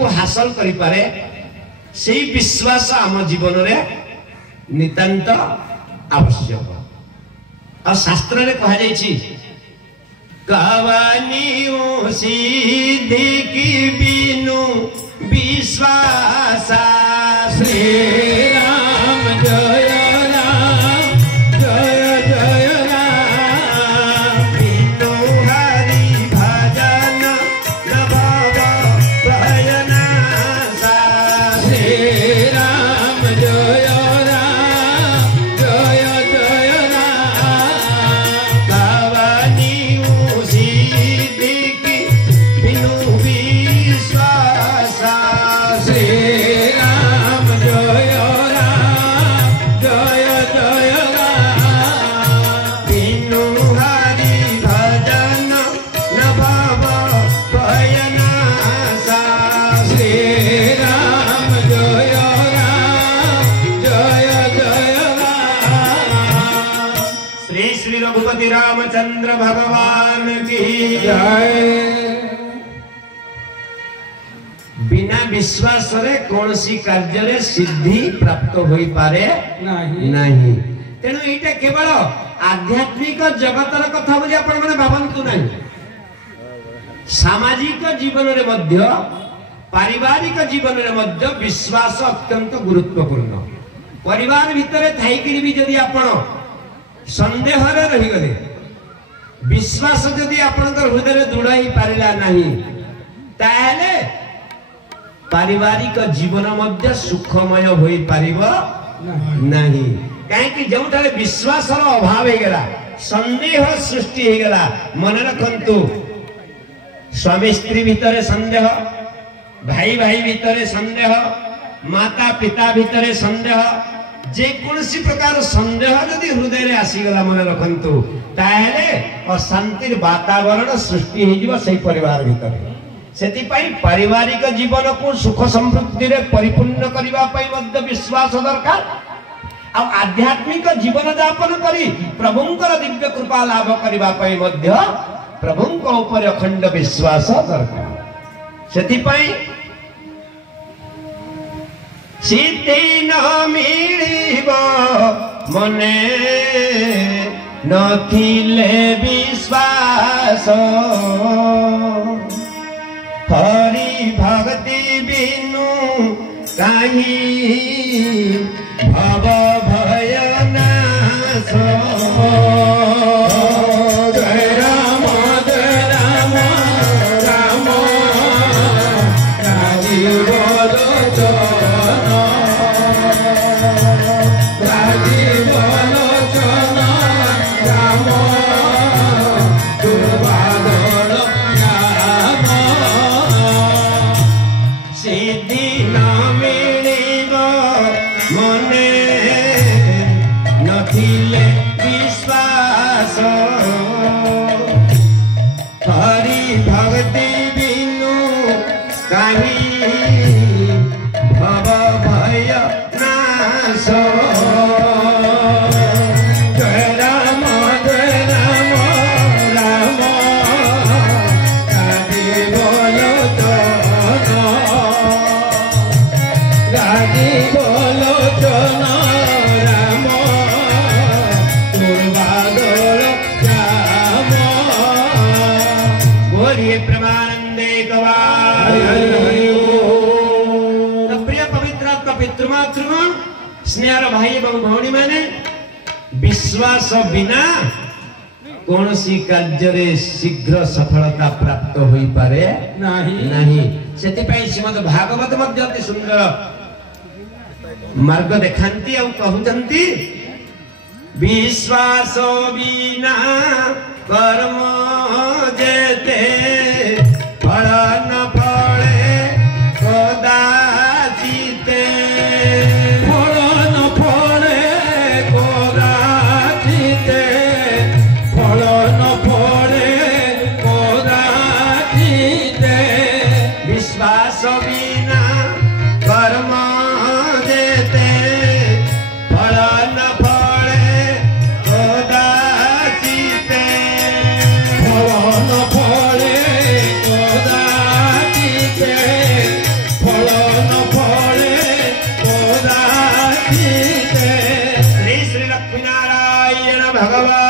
को हासिल करि पारे सेही विश्वास आम जीवन रे नितांत आवश्यक। और शास्त्र रे कहा जाय छी कवनी सिद्धि की बिनु विश्वास श्री राम जय रामचंद्र भगवान की जय। बिना विश्वास रे कौन सी कार्य रे सिद्धि प्राप्त होई पारे नहीं। तेणु एटा केवल आध्यात्मिक जगतर कथा बोली आपण माने भाबंतु नहीं। सामाजिक जीवन रे मध्य पारिवारिक जीवन रे मध्य विश्वास अत्यंत गुरुत्वपूर्ण। परिवार भितरे थाई कि भी जदि आपण संदेह रे रही गले विश्वास जदि आपनकर हृदय रे दृढ़ ही पारिला नहीं ताले पारिवारिक जीवन मध्य सुखमय होई पारिबो नहीं। काहे कि जोठारे विश्वास रो अभाव हे गेला संदेह सृष्टि हे गेला। मन रखंतु स्वामी स्त्री भितरे संदेह, भाई भाई भितरे संदेह, माता पिता भितरे संदेह, जे कोनसी प्रकार संदेह यदि हृदय रे आसीगला मन रखंतु ताहेले अशांतिर वातावरण सृष्टि हे जीव सही परिवार भितर। सेति पई पारिवारिक जीवन को सुख समृद्धि रे परिपूर्ण करिवा पई मध्य विश्वास दरकार। आ आध्यात्मिक जीवन यापन करी प्रभुंकर दिव्य कृपा लाभ करिवा पई मध्य प्रभुंक ऊपर अखंड विश्वास दरकार। सेति पई सिद्धि न मिलिबो मने नथिले विश्वास हरि भक्ति बिनु काहि भव भय नाश। स्नेहर भाई एवं भौणी माने विश्वास बिना कौन सी कार्य रे शीघ्र सफलता प्राप्त होई पारे नहीं। सेति पई श्रीमद् भागवत मध्य अति सुंदर मार्ग देखांती और कहउचंती विश्वास बिना कर्म जेते फल न फले कदाचिते। भगवान